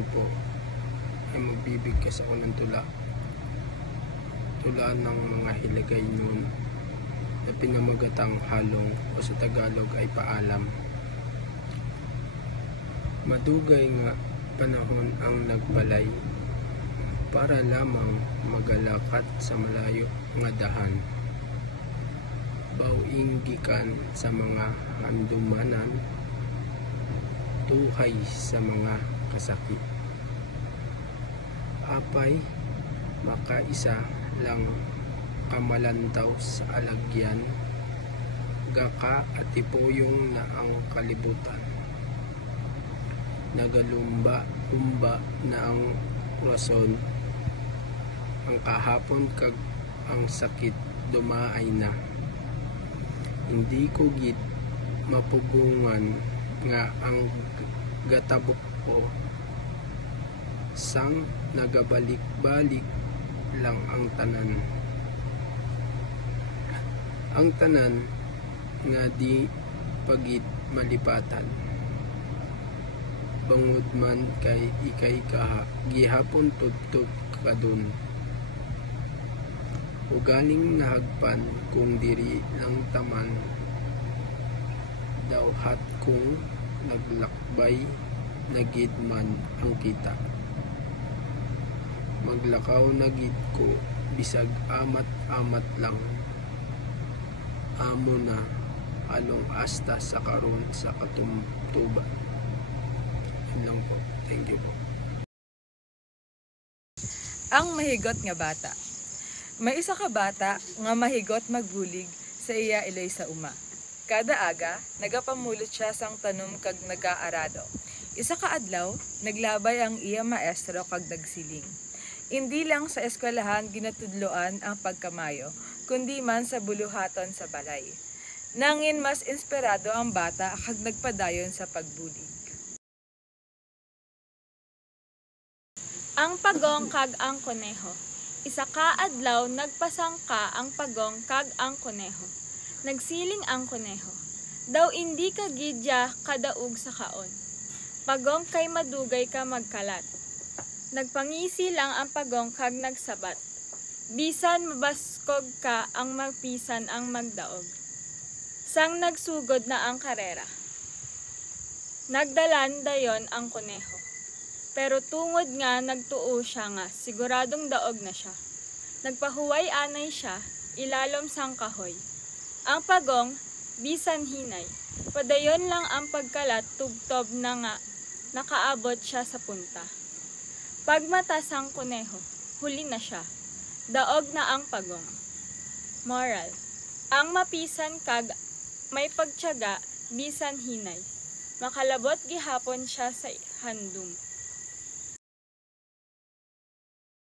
ngayon po ay magbibigkas ako ng tula ng mga hilagay noon na pinamagatang halong o sa Tagalog ay paalam. Madugay nga panahon ang nagbalay para lamang magalakat sa malayo nga dahan. Bauing gikan sa mga handumanan, tuhay sa mga kasakit. Apay makaisa lang kamalantaw sa alagyan, gaka at ipoyong na ang kalibutan. Nagalumba-umba na ang rason, ang kahapon kag ang sakit dumaay na. Hindi ko gid mapugungan nga ang gatabok ko, sang nagabalik-balik lang ang tanan. Ang tanan nga di pagid malipatan. Bangod man kay ikay kaha, gihapon tugtog kadun. Ugaling nahagpan kung diri lang taman, dawhat kung naglakbay nagid man ang kita. Maglakaw nagid ko bisag amat-amat lang, amo na along asta sa karon sa katumtuban. Yun lang po. Thank you po. Ang mahigot nga bata. May isa ka bata nga mahigot magbulig sa iya iloy sa uma. Kada aga, nagapamulot siya sang tanom kag nagaarado. Isa ka adlaw, naglabay ang iya maestro kag nagsiling. Hindi lang sa eskwelahan ginatudloan ang pagkamayo, kundi man sa buluhaton sa balay. Nangin mas inspirado ang bata kag nagpadayon sa pagbulig. Ang pagong kag ang koneho. Isa ka adlaw nagpasangka ang pagong kag ang koneho. Nagsiling ang koneho. Daw hindi ka gidya kadaog sa kaon. Pagong kay madugay ka magkalat. Nagpangisi lang ang pagong kag nagsabat. Bisan mabaskog ka ang magpisan ang magdaog. Sang nagsugod na ang karera. Nagdalan dayon ang koneho. Pero tungod nga nagtuo siya nga, siguradong daog na siya. Nagpahuway anay siya, ilalom sang kahoy. Ang pagong, bisan hinay. Padayon lang ang pagkalat, tugtob na nga, nakaabot siya sa punta. Pagmata sang koneho, huli na siya. Daog na ang pagong. Moral, ang mapisan kag may pagtiyaga, bisan hinay. Makalabot gihapon siya sa handum.